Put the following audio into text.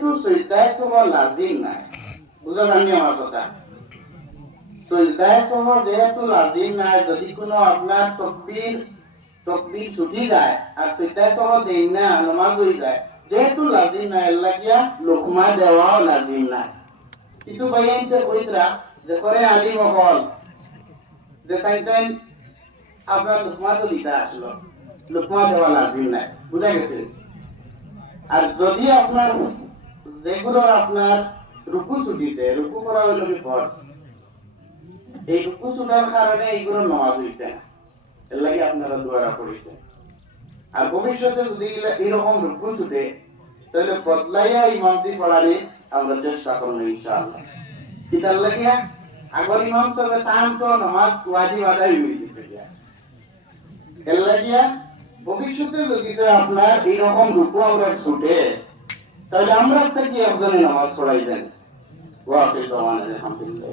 যেহেতু সজদায় সহ লাজিম নাই, বুঝা জানি আমার কথা, সজদায় সহ যেহেতু লাজিম নাই, যদি কোনো আপনার তকবীর ছুটি যায় আর সজদায় সহ দেন না, নামাজ হয়ে যায়, যেহেতু লাজিম নাই, আল্লাহ কিয়া লোকমা দেওয়াও লাজিম নাই। কিছু বাইয়াইতে কইতরা যে করে আলিম হল যে তাই আপনার লোকমা তো দিতে আসলো, লোকমা দেওয়া লাজিম নাই, বুঝা গেছে। আর যদি আপনার যেগুলো আপনার রুকু ছুটিতে, রুকু করা হইল কি ফরজ, এই রুকু ছুটার কারণে এইগুলো নামাজ হইছে না, এর লাগে আপনারা দোয়া করেছেন। আর ভবিষ্যতে যদি এরকম রুকু ছুটে তাহলে বদলাইয়া ইমামতি পড়ালে আমরা চেষ্টা করবো ইনশাআল্লাহ। কিতার লাগিয়া আগর ইমাম সাহেব তান তো নামাজ ওয়াজিব আদায় হয়ে গেছে, এর লাগিয়া ভবিষ্যতে যদি আপনার এইরকম রুকু আমরা ছুটে তাহলে আমরা থেকে একজনে নামাজ পড়াই দেন। ওয়াকিল আলহামদুলিল্লাহ।